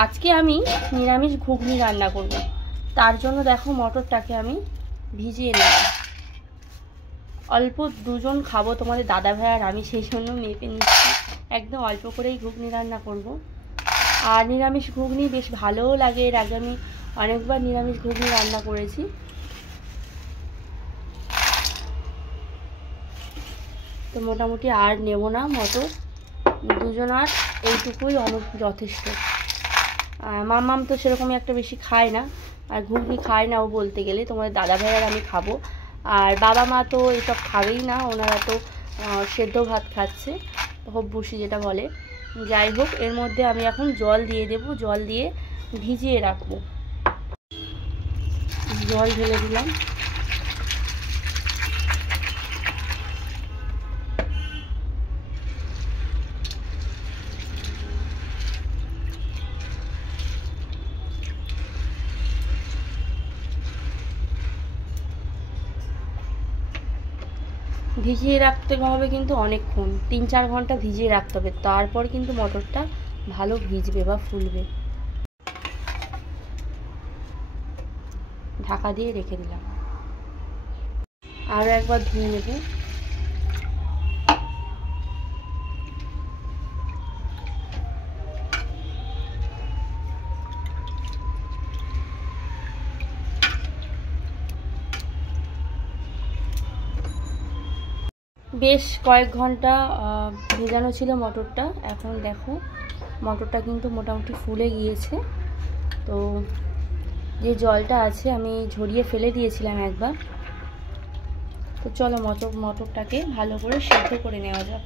আজকে আমি নিরামিষ ঘুগনি রান্না করব। তার জন্য দেখো মটরটাকে আমি ভিজিয়ে নেব। অল্প দুজন খাবো, তোমাদের দাদা ভাই আর আমি, সেই জন্য মেপে নিচ্ছি। একদম অল্প করেই ঘুগনি রান্না করব। আর নিরামিষ ঘুগনি বেশ ভালোও লাগে। এর আগে আমি অনেকবার নিরামিষ ঘুগনি রান্না করেছি। তো মোটামুটি আর নেব না মটর, দুজন আর এইটুকুই যথেষ্ট। মাম্মাম তো সেরকমই একটা বেশি খায় না, আর ঘুগনি খায় না ও বলতে গেলে। তোমাদের দাদা ভাই আর আমি খাবো, আর বাবা মা তো এসব খাবেই না, ওনারা তো সেদ্ধ ভাত খাচ্ছে, হব্বুসি যেটা বলে। যাই হোক, এর মধ্যে আমি এখন জল দিয়ে দেব, জল দিয়ে ভিজিয়ে রাখবো। জল ঢেলে দিলাম। ভিজিয়ে রাখতে হবে কিন্তু অনেকক্ষণ, 3-4 ঘন্টা ভিজিয়ে রাখতে হবে, তারপর কিন্তু মটরটা ভালো ভিজবে বা ফুলবে। ঢাকা দিয়ে রেখে দিলাম। আরও একবার ধুয়ে নেব। বেশ কয়েক ঘন্টা ভেজানো ছিল মটরটা। এখন দেখো মটরটা কিন্তু মোটামুটি ফুলে গিয়েছে। তো যে জলটা আছে আমি ঝরিয়ে ফেলে দিয়েছিলাম একবার। তো চলো মটরটাকে ভালো করে সেদ্ধ করে নেওয়া যাক।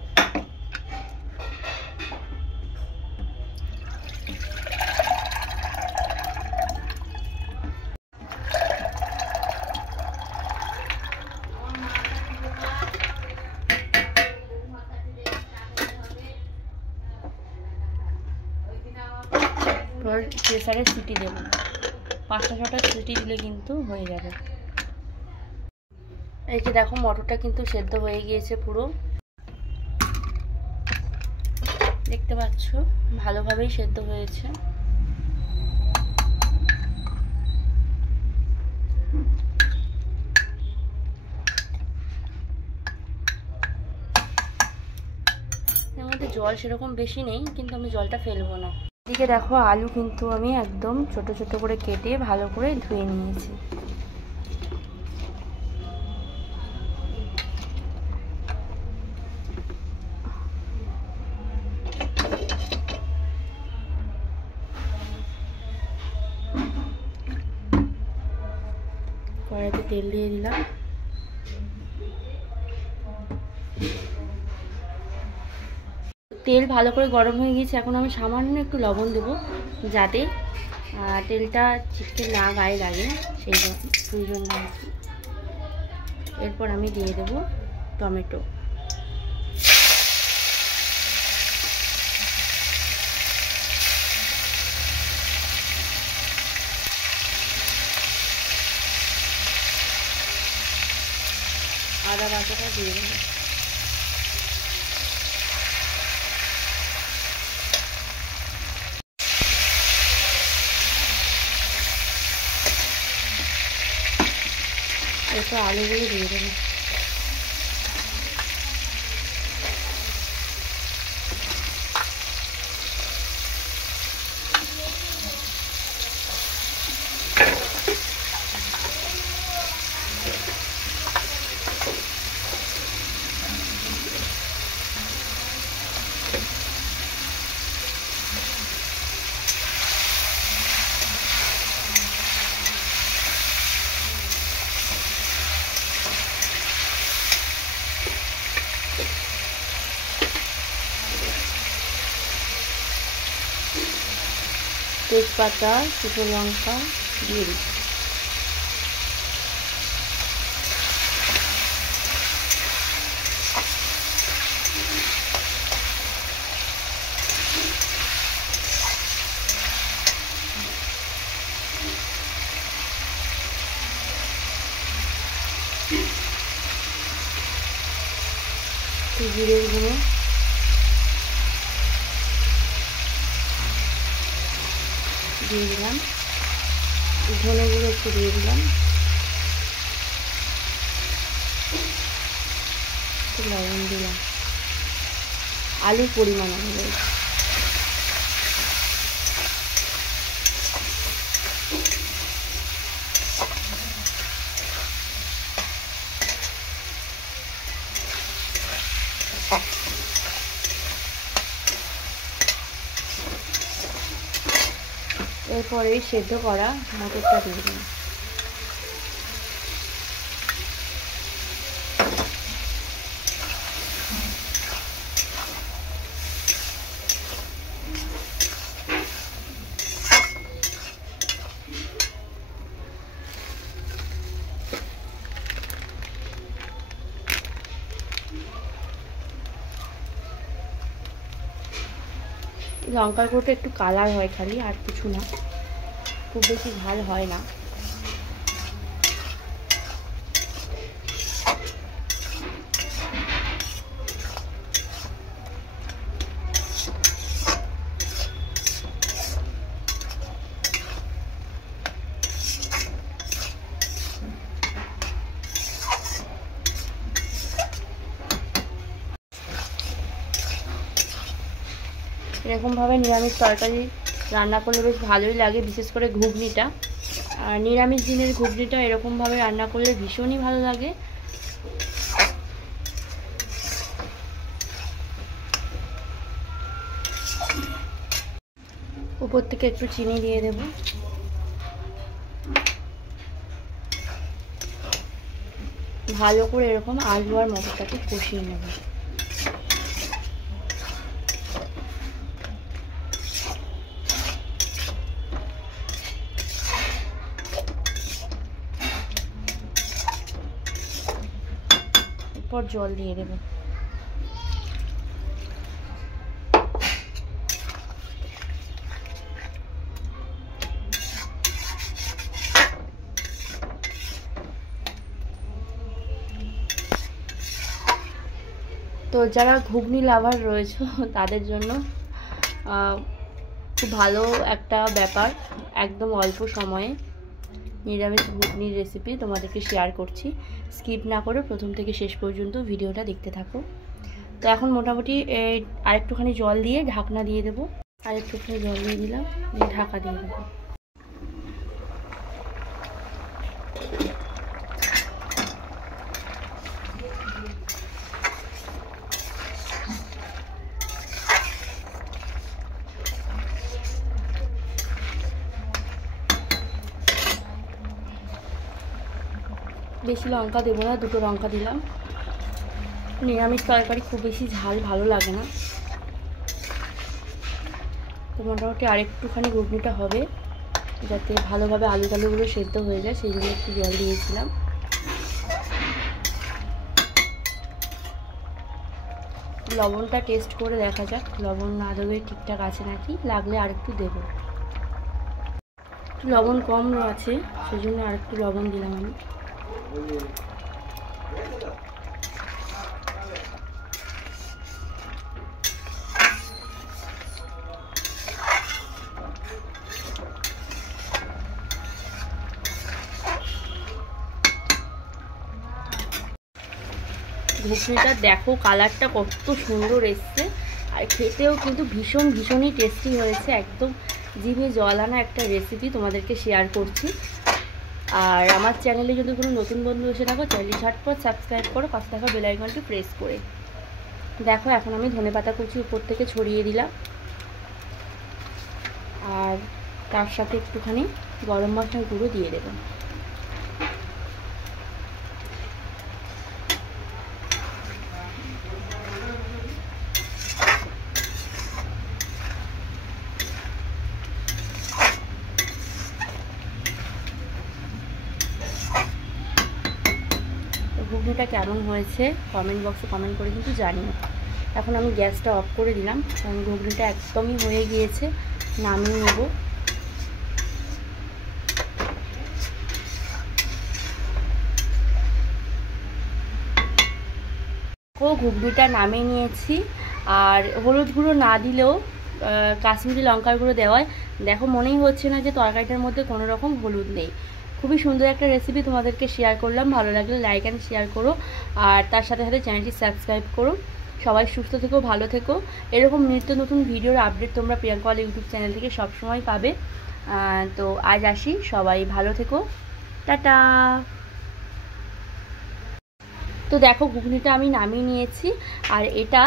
প্রেসারে সিটি দেব, 5-6টা সিটি দিলে কিন্তু হয়ে যাবে। এই যে দেখো মটরটা কিন্তু সেদ্ধ হয়ে গিয়েছে পুরো, দেখতে পাচ্ছ ভালোভাবেই সেদ্ধ হয়েছে। এর মধ্যে জল সেরকম বেশি নেই, কিন্তু আমি জলটা ফেলবো না। এদিকে দেখো আলু কিন্তু আমি একদম ছোট ছোট করে কেটে ভালো করে ধুয়ে নিয়েছি। কড়াইতে তেল দিয়ে দিলাম। তেল ভালো করে গরম হয়ে গেছে। এখন আমি সামান্য একটু লবণ দেবো, যাতে তেলটা ছিটকে না গায়ে লাগে, সেই জন্য। এরপর আমি দিয়ে দেবো টমেটো। আদা বাটাটা দিয়ে দেবো। এরপর আলুগুলো দিয়ে দেবো। তেজপাতা, শুকনো লঙ্কা দিয়ে দিই। জিরের গুঁড়ো, দিয়ে দিলাম, ধনে গুঁড়ো একটু দিয়ে দিলাম, একটু লবণ দিলাম, আলুর পরিমাণ অনুযায়ী। এরপরে সেদ্ধ করা মটরটা দিয়ে দিলাম। লঙ্কার গুঁড়োটা একটু কালার হয় খালি, আর কিছু না, খুব বেশি ঝাল হয় না। এরকমভাবে নিরামিষ তরকারি রান্না করলে বেশ ভালোই লাগে, বিশেষ করে ঘুগনিটা। আর নিরামিষ দিনের ঘুগনিটা এরকমভাবে রান্না করলে ভীষণই ভালো লাগে। উপর থেকে একটু চিনি দিয়ে দেব। ভালো করে এরকম আলু আর মটরটাকে কষিয়ে নেব। এরপর জল দিয়ে দেব। তো যারা ঘুগনি লাভার রয়েছে তাদের জন্য খুব ভালো একটা ব্যাপার, একদম অল্প সময়ে নিরামিষ ঘুগনির রেসিপি তোমাদেরকে শেয়ার করছি। স্কিপ না করে প্রথম থেকে শেষ পর্যন্ত ভিডিওটা দেখতে থাকো। তো এখন মোটামুটি আরেকটুখানি জল দিয়ে ঢাকনা দিয়ে দেবো। আরেকটুখানি জল দিয়ে দিলাম, ঢাকা দিয়ে দেবো। বেশি লঙ্কা দেবো না, দুটো লঙ্কা দিলাম। নিরামিষ তরকারি খুব বেশি ঝাল ভালো লাগে না। তো মোটামুটি আরেকটুখানি ঘুগনিটা হবে, যাতে ভালোভাবে আলু টালুগুলো সেদ্ধ হয়ে যায়, সেই জন্য একটু জল দিয়েছিলাম। লবণটা টেস্ট করে দেখা যাক লবণ আদৌ ঠিকঠাক আছে নাকি, লাগলে আরেকটু দেবো। একটু লবণ কম আছে, সেই জন্য আরেকটু লবণ দিলাম আমি। ঘুগনিটা দেখো কালারটা কত সুন্দর এসছে, আর খেতেও কিন্তু ভীষণই টেস্টি হয়েছে। একদম জিভে জল আনা একটা রেসিপি তোমাদেরকে শেয়ার করছি। আর আমার চ্যানেলে যদি কোনো নতুন বন্ধু এসে থাকো, চ্যানেলটি ঝটপট সাবস্ক্রাইব করো, পাশে থাকা বেল আইকনটি প্রেস করে। দেখো এখন আমি ধনেপাতা কুচি উপর থেকে ছড়িয়ে দিলাম, আর তার সাথে একটুখানি গরম মশলার গুঁড়ো দিয়ে দেবো। ঘুগনিটা কেমন হয়েছে কমেন্ট বক্সে কমেন্ট করে কিন্তু জানিও। এখন আমি গ্যাসটা অফ করে দিলাম, কারণ ঘুগনিটা একদমই হয়ে গিয়েছে, নামিয়ে নেব। ঘুগনিটা নামিয়ে নিয়েছি, আর হলুদ গুঁড়ো না দিলেও কাশ্মীরি লঙ্কার গুঁড়ো দেওয়ায় দেখো মনেই হচ্ছে না যে তরকারিটার মধ্যে কোনো রকম হলুদ নেই। খুবই সুন্দর একটা রেসিপি তোমাদেরকে শেয়ার করলাম। ভালো লাগলে লাইক অ্যান্ড শেয়ার করো, আর তার সাথে সাথে চ্যানেলটি সাবস্ক্রাইব করো। সবাই সুস্থ থেকো, ভালো থেকো। এরকম নিত্য নতুন ভিডিওর আপডেট তোমরা প্রিয়াঙ্কা ইউটিউব চ্যানেল থেকে সবসময় পাবে। তো আজ আসি, সবাই ভালো থেকো, টাটা। তো দেখো ঘুগনিটা আমি নামিয়ে নিয়েছি, আর এটা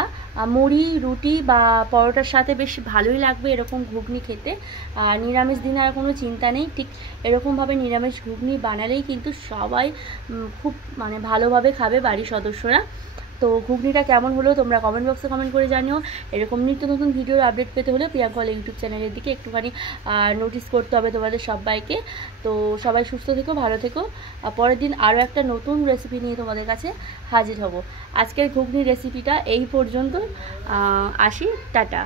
মুড়ি, রুটি বা পরোটার সাথে বেশ ভালোই লাগবে এরকম ঘুগনি খেতে। আর নিরামিষ দিনে আর কোনো চিন্তা নেই, ঠিক এরকমভাবে নিরামিষ ঘুগনি বানালেই কিন্তু সবাই খুব মানে ভালোভাবে খাবে বাড়ির সদস্যরা। তো ঘুগনিটা কেমন হলো তোমরা কমেন্ট বক্সে কমেন্ট করে জানিও। এরকম নিত্য নতুন ভিডিওর আপডেট পেতে হলে প্রিয়াঙ্কা ইউটিউব চ্যানেলের দিকে একটুখানি নোটিস করতে হবে তোমাদের সবাইকে। তো সবাই সুস্থ থেকো, ভালো থেকো। পরের দিন আরও একটা নতুন রেসিপি নিয়ে তোমাদের কাছে হাজির হব। আজকের ঘুগনির রেসিপিটা এই পর্যন্ত। আসি, টাটা।